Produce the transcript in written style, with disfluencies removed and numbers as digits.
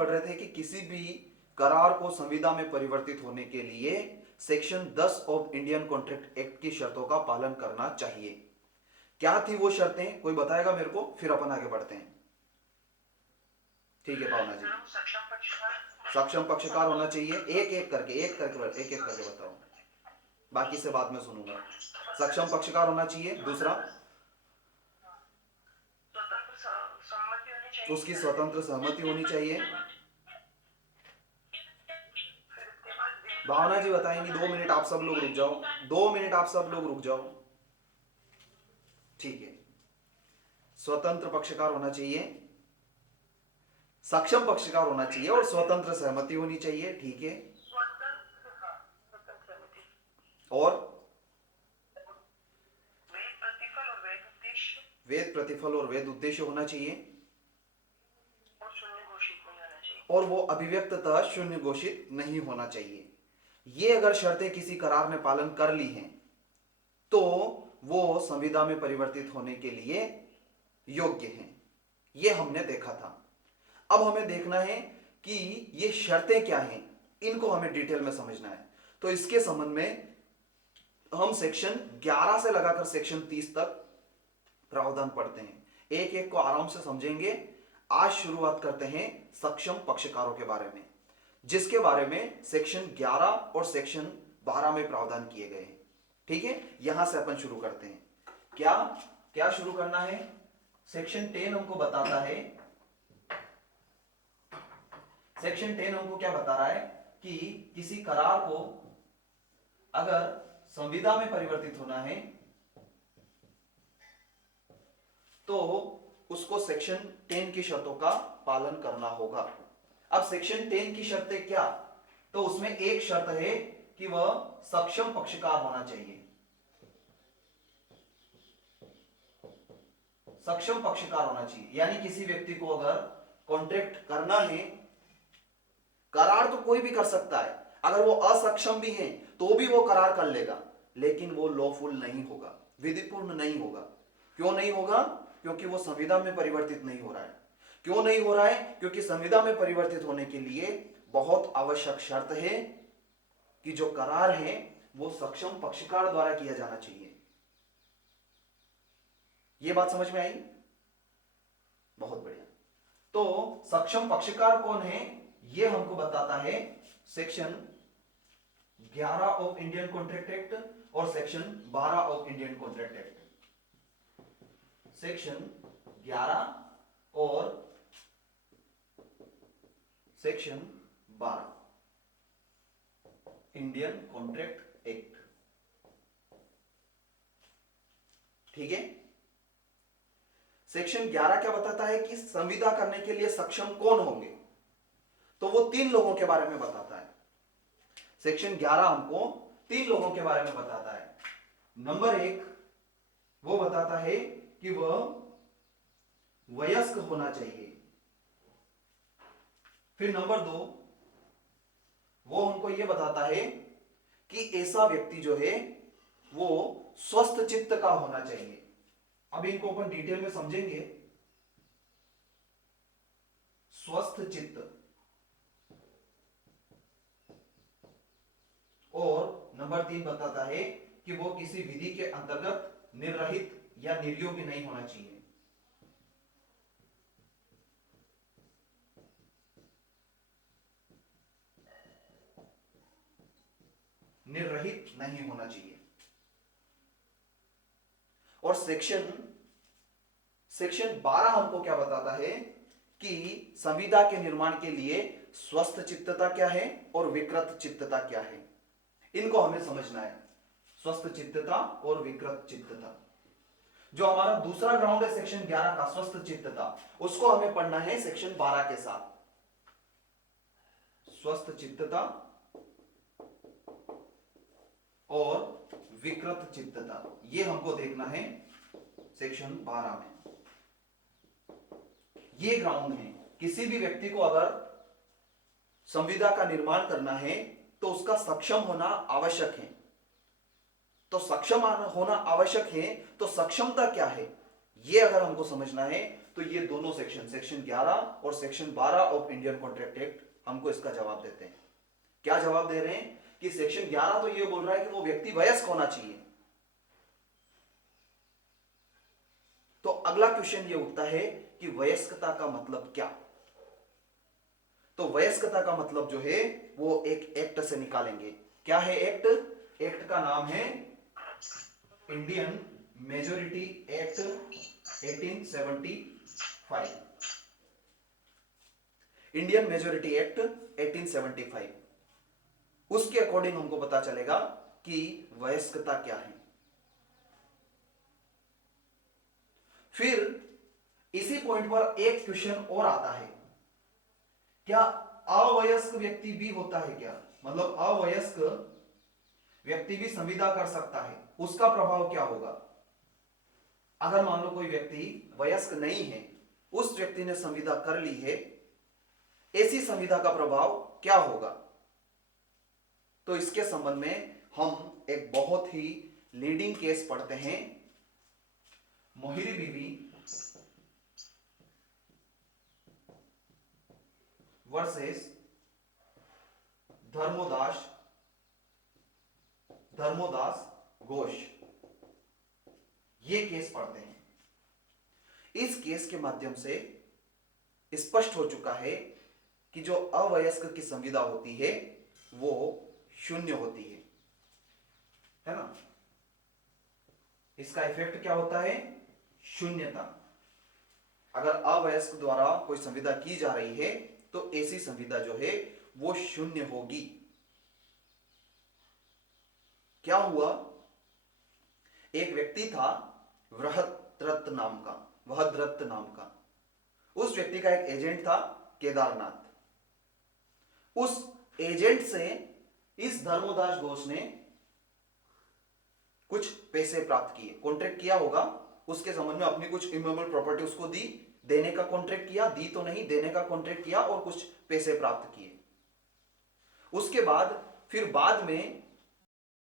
पढ़ रहे थे कि किसी भी करार को संविदा में परिवर्तित होने के लिए section 10 of Indian contract act की शर्तों का पालन करना चाहिए। क्या थी वो शर्तें, कोई बताएगा मेरे को, फिर अपन आगे बढ़ते हैं। ठीक है भावना जी। सक्षम पक्षकार होना चाहिए। एक एक करके बताओ, बाकी से बाद में सुनूंगा। सक्षम पक्षकार होना चाहिए। दूसरा, उसकी स्वतंत्र सहमति होनी चाहिए। भावना जी बताएंगी। 2 मिनट आप सब लोग रुक जाओ, 2 मिनट आप सब लोग रुक जाओ। ठीक है, स्वतंत्र पक्षकार होना चाहिए, सक्षम पक्षकार होना चाहिए और स्वतंत्र सहमति होनी चाहिए। ठीक है, और वेद प्रतिफल और वेद उद्देश्य होना चाहिए, और वो अभिव्यक्ततः शून्य घोषित नहीं होना चाहिए। ये अगर शर्तें किसी करार ने पालन कर ली हैं तो वो संविदा में परिवर्तित होने के लिए योग्य हैं। ये हमने देखा था। अब हमें देखना है कि ये शर्तें क्या हैं, इनको हमें डिटेल में समझना है। तो इसके संबंध में हम सेक्शन 11 से लगाकर सेक्शन 30 तक प्रावधान पढ़ते हैं। एक एक को आराम से समझेंगे। आज शुरुआत करते हैं सक्षम पक्षकारों के बारे में, जिसके बारे में सेक्शन 11 और सेक्शन 12 में प्रावधान किए गए हैं। ठीक है, यहां से अपन शुरू करते हैं। क्या क्या शुरू करना है? सेक्शन 10 हमको बताता है, सेक्शन 10 हमको क्या बता रहा है कि किसी करार को अगर संविदा में परिवर्तित होना है तो उसको सेक्शन 10 की शर्तों का पालन करना होगा। अब सेक्शन 10 की शर्तें क्या? तो उसमें एक शर्त है कि वह सक्षम पक्षकार होना चाहिए। सक्षम पक्षकार होना चाहिए, यानी किसी व्यक्ति को अगर कॉन्ट्रैक्ट करना है, करार तो कोई भी कर सकता है, अगर वो असक्षम भी है तो भी वो करार कर लेगा, लेकिन वो लॉफुल नहीं होगा, विधिपूर्ण नहीं होगा। क्यों नहीं होगा? क्योंकि वो संविदा में परिवर्तित नहीं हो रहा है। क्यों नहीं हो रहा है? क्योंकि संविदा में परिवर्तित होने के लिए बहुत आवश्यक शर्त है कि जो करार है वो सक्षम पक्षकार द्वारा किया जाना चाहिए। ये बात समझ में आई? बहुत बढ़िया। तो सक्षम पक्षकार कौन है ये हमको बताता है section 11 of Indian contract act और section 12 of Indian contract act. Section 11 और सेक्शन 12 इंडियन कॉन्ट्रैक्ट एक्ट। ठीक है, सेक्शन 11 क्या बताता है कि संविदा करने के लिए सक्षम कौन होंगे, तो वो 3 लोगों के बारे में बताता है। सेक्शन 11 हमको 3 लोगों के बारे में बताता है। नंबर 1 वो बताता है कि वह वयस्क होना चाहिए। फिर नंबर 2 वो हमको यह बताता है कि ऐसा व्यक्ति जो है वो स्वस्थ चित्त का होना चाहिए। अब इनको अपन डिटेल में समझेंगे। स्वस्थ चित्त, और नंबर 3 बताता है कि वो किसी विधि के अंतर्गत निर्रहित या निर्योग्य नहीं होना चाहिए। निर्रहित नहीं होना चाहिए। और सेक्शन 12 हमको क्या बताता है कि संविदा के निर्माण के लिए स्वस्थ चित्तता क्या है और विकृत चित्तता क्या है, इनको हमें समझना है। स्वस्थ चित्तता और विकृत चित्तता, जो हमारा दूसरा ग्राउंड है सेक्शन 11 का, स्वस्थ चित्तता, उसको हमें पढ़ना है सेक्शन 12 के साथ। स्वस्थ चित्तता और विकृत चित्तता, ये हमको देखना है सेक्शन 12 में। ये ग्राउंड है। किसी भी व्यक्ति को अगर संविदा का निर्माण करना है तो उसका सक्षम होना आवश्यक है। तो सक्षम होना आवश्यक है, तो सक्षमता क्या है ये अगर हमको समझना है तो ये दोनों सेक्शन, सेक्शन 11 और section 12 of Indian contract act हमको इसका जवाब देते हैं। क्या जवाब दे रहे हैं कि सेक्शन 11 तो ये बोल रहा है कि वो व्यक्ति वयस्क होना चाहिए। तो अगला क्वेश्चन ये उठता है कि वयस्कता का मतलब क्या। तो वयस्कता का मतलब जो है वो एक एक्ट से निकालेंगे। क्या है एक्ट? एक्ट का नाम है Indian majority act 1875। Indian majority act 1875, उसके अकॉर्डिंग हमको पता चलेगा कि वयस्कता क्या है। फिर इसी पॉइंट पर एक क्वेश्चन और आता है, क्या अवयस्क व्यक्ति भी होता है क्या? मतलब अवयस्क व्यक्ति भी संविदा कर सकता है, उसका प्रभाव क्या होगा? अगर मान लो कोई व्यक्ति वयस्क नहीं है, उस व्यक्ति ने संविदा कर ली है, ऐसी संविदा का प्रभाव क्या होगा? तो इसके संबंध में हम एक बहुत ही लीडिंग केस पढ़ते हैं, मोहिरी बीवी वर्सेस धर्मोदास घोष, ये केस पढ़ते हैं। इस केस के माध्यम से स्पष्ट हो चुका है कि जो अवयस्क की संविदा होती है वो शून्य होती है ना। इसका इफेक्ट क्या होता है? शून्यता। अगर अवयस्क द्वारा कोई संविदा की जा रही है तो ऐसी संविदा जो है वो शून्य होगी। क्या हुआ, एक व्यक्ति था वृहद्रथ नाम का, उस व्यक्ति का एक एजेंट था केदारनाथ। उस एजेंट से इस धर्मोदास घोष ने कुछ पैसे प्राप्त किए, कॉन्ट्रैक्ट किया होगा उसके संबंध में, अपनी कुछ इमूवेबल प्रॉपर्टी उसको दी, देने का कॉन्ट्रैक्ट किया, दी तो नहीं, देने का कॉन्ट्रैक्ट किया और कुछ पैसे प्राप्त किए। उसके बाद फिर बाद में